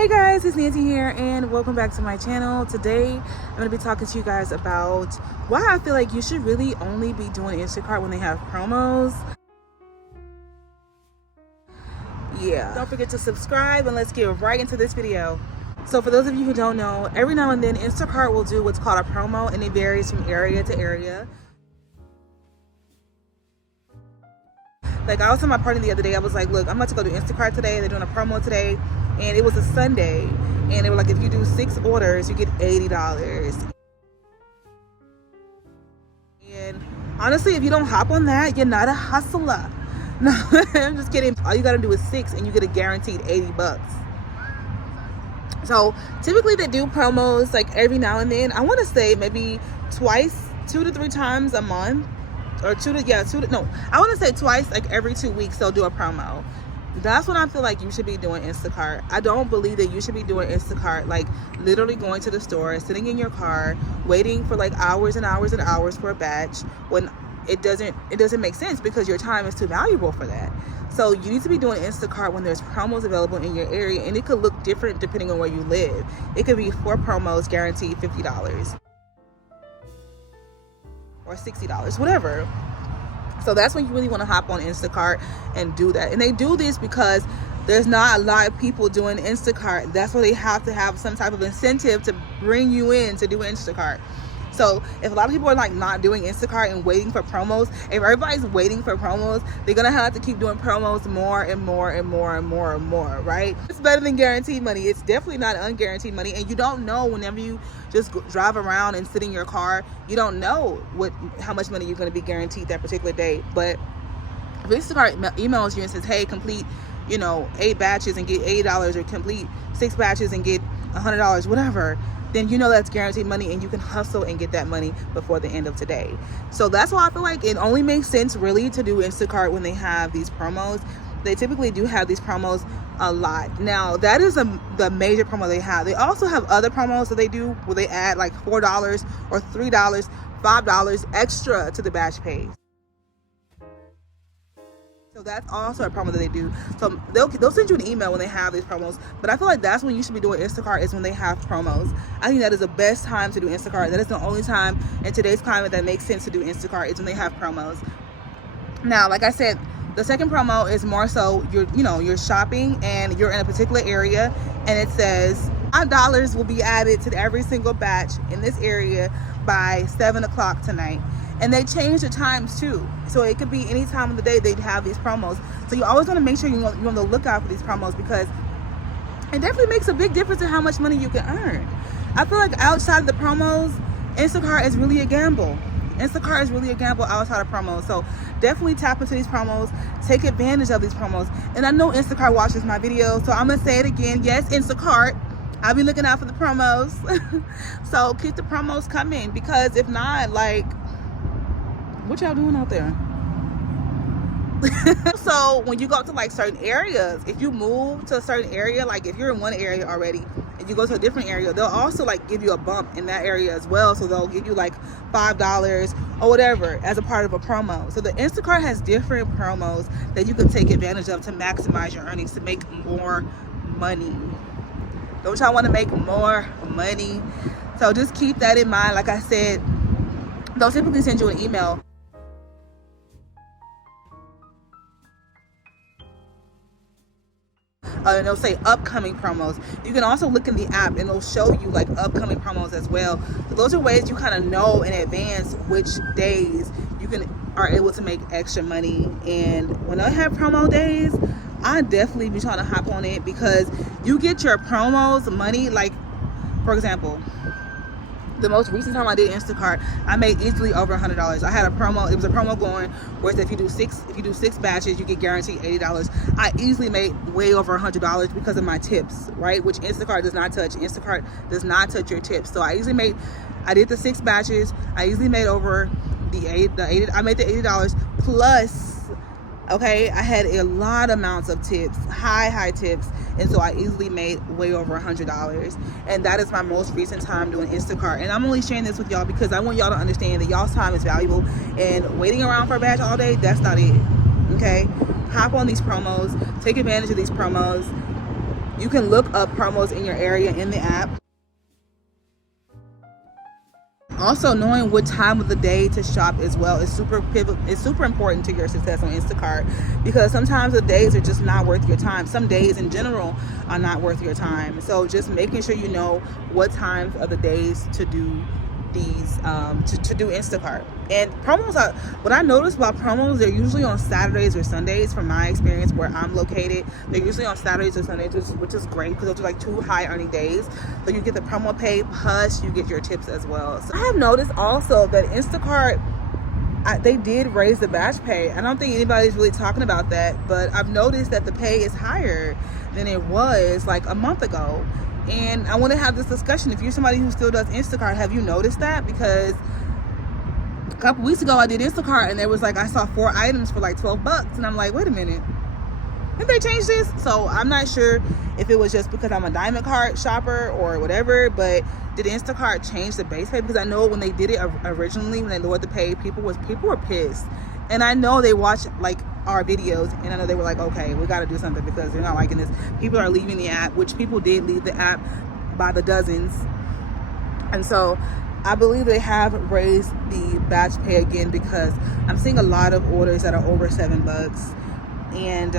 Hey guys, it's Nancy here and welcome back to my channel. Today I'm going to be talking to you guys about why I feel like you should really only be doing Instacart when they have promos. Yeah, don't forget to subscribe and let's get right into this video. So for those of you who don't know, every now and then Instacart will do what's called a promo, and it varies from area to area. Like I was telling my partner the other day, I was like, look, I'm about to go to Instacart today. They're doing a promo today. And it was a Sunday. And they were like, if you do 6 orders, you get $80. And honestly, if you don't hop on that, you're not a hustler. No, I'm just kidding. All you got to do is 6 and you get a guaranteed $80. So typically they do promos like every now and then. I want to say maybe twice, 2 to 3 times a month. Or I want to say twice, like every 2 weeks they'll do a promo. That's when I feel like you should be doing Instacart. I don't believe that you should be doing Instacart like literally going to the store, sitting in your car, waiting for like hours and hours and hours for a batch when it doesn't make sense, because your time is too valuable for that. So you need to be doing Instacart when there's promos available in your area, and it could look different depending on where you live. It could be 4 promos guaranteed $50 or $60, whatever. So that's when you really want to hop on Instacart and do that. And they do this because there's not a lot of people doing Instacart. That's why they have to have some type of incentive to bring you in to do Instacart. So if a lot of people are like not doing Instacart and waiting for promos, if everybody's waiting for promos, they're gonna have to keep doing promos more and more and more and more and more, right? It's better than guaranteed money. It's definitely not unguaranteed money. And you don't know, whenever you just drive around and sit in your car, you don't know how much money you're gonna be guaranteed that particular day. But if Instacart emails you and says, hey, complete 8 batches and get $80, or complete 6 batches and get $100, whatever, then you know that's guaranteed money, and you can hustle and get that money before the end of today. So that's why I feel like it only makes sense really to do Instacart when they have these promos. They typically do have these promos a lot. Now that is the major promo they have. They also have other promos that they do where they add like $4 or $3, $5 extra to the batch pay. So that's also a promo that they do. So they'll send you an email when they have these promos. But I feel like that's when you should be doing Instacart, is when they have promos. I think that is the best time to do Instacart. That is the only time in today's climate that makes sense to do Instacart, is when they have promos. Now, like I said, the second promo is more so you're shopping and you're in a particular area, and it says $5 will be added to every single batch in this area by 7 o'clock tonight. And they change the times too. So it could be any time of the day they'd have these promos. So you always want to make sure you're on the lookout for these promos, because it definitely makes a big difference in how much money you can earn. I feel like outside of the promos, Instacart is really a gamble. Instacart is really a gamble outside of promos. So definitely tap into these promos. Take advantage of these promos. And I know Instacart watches my videos, so I'm going to say it again. Yes, Instacart, I'll be looking out for the promos. So keep the promos coming, because if not, like, what y'all doing out there? So when you go to like certain areas, if you move to a certain area, like if you're in one area already and you go to a different area, they'll also like give you a bump in that area as well. So they'll give you like $5 or whatever as a part of a promo. So the Instacart has different promos that you can take advantage of to maximize your earnings, to make more money. Don't y'all want to make more money? So just keep that in mind. Like I said, they'll typically send you an email. And it'll say upcoming promos. You can also look in the app and it'll show you like upcoming promos as well. So those are ways you kind of know in advance which days you are able to make extra money. And when I have promo days, I definitely be trying to hop on it, because you get your promos money. Like, for example, the most recent time I did Instacart, I made easily over $100. I had a promo. It was a promo going where if you do six batches, you get guaranteed $80. I easily made way over $100 because of my tips, right? Which Instacart does not touch. Instacart does not touch your tips. So I did the 6 batches. I easily made over the $80. I made the $80 plus. Okay, I had a lot amounts of tips, high tips, and so I easily made way over $100. And that is my most recent time doing Instacart. And I'm only sharing this with y'all because I want y'all to understand that y'all's time is valuable, and waiting around for a batch all day, that's not it. Okay, hop on these promos, take advantage of these promos, You can look up promos in your area in the app. Also, knowing what time of the day to shop as well is super important to your success on Instacart, because sometimes the days are just not worth your time. Some days in general are not worth your time. So just making sure you know what times of the days to do these to do Instacart. And promos are, what I noticed about promos, they're usually on Saturdays or Sundays. From my experience where I'm located, they're usually on Saturdays or Sundays, which is great because those are like 2 high earning days. So you get the promo pay plus you get your tips as well. So I have noticed also that Instacart, they did raise the batch pay. I don't think anybody's really talking about that, but I've noticed that the pay is higher than it was like a month ago. And I want to have this discussion. If you're somebody who still does Instacart, have you noticed that? Because a couple weeks ago I did Instacart and there was like, I saw 4 items for like $12, and I'm like, wait a minute, did they change this? So I'm not sure if it was just because I'm a Diamond Cart shopper or whatever, but did Instacart change the base pay? Because I know when they did it originally, when they lowered the pay, people were pissed. And I know they watched like our videos, and I know they were like, okay, we got to do something because they're not liking this. People are leaving the app, which people did leave the app by the dozens. And so I believe they have raised the batch pay again, because I'm seeing a lot of orders that are over $7, and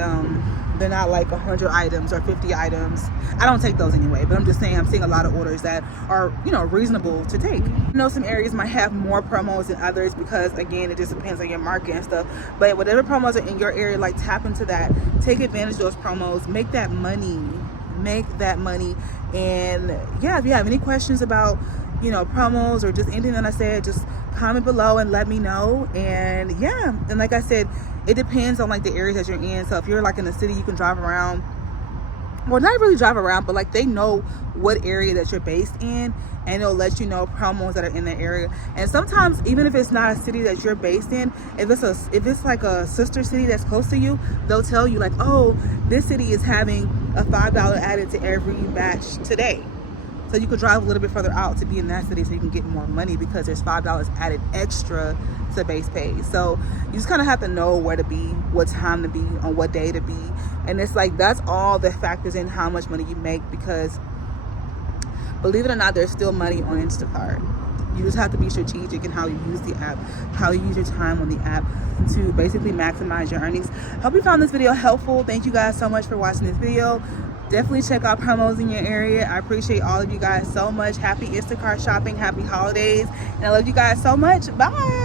they're not like 100 items or 50 items. I don't take those anyway, but I'm just saying I'm seeing a lot of orders that are, you know, reasonable to take. I know some areas might have more promos than others because, again, it just depends on your market and stuff. But whatever promos are in your area, like, tap into that. Take advantage of those promos. Make that money. And yeah, if you have any questions about, you know, promos or just anything that I said, just comment below and let me know. And yeah, and like I said, it depends on like the areas that you're in. So if you're like in the city, you can drive around, well, not really drive around, but like they know what area that you're based in, and it'll let you know promos that are in that area. And sometimes even if it's not a city that you're based in, if it's like a sister city that's close to you, they'll tell you like, oh, this city is having a $5 added to every batch today. So you could drive a little bit further out to be in that city so you can get more money because there's $5 added extra to base pay. So you just kind of have to know where to be, what time to be, on what day to be. And it's like, that's all that factors in how much money you make, because believe it or not, there's still money on Instacart. You just have to be strategic in how you use the app, how you use your time on the app to basically maximize your earnings. Hope you found this video helpful. Thank you guys so much for watching this video. Definitely check out promos in your area. I appreciate all of you guys so much. Happy Instacart shopping. Happy holidays. And I love you guys so much. Bye.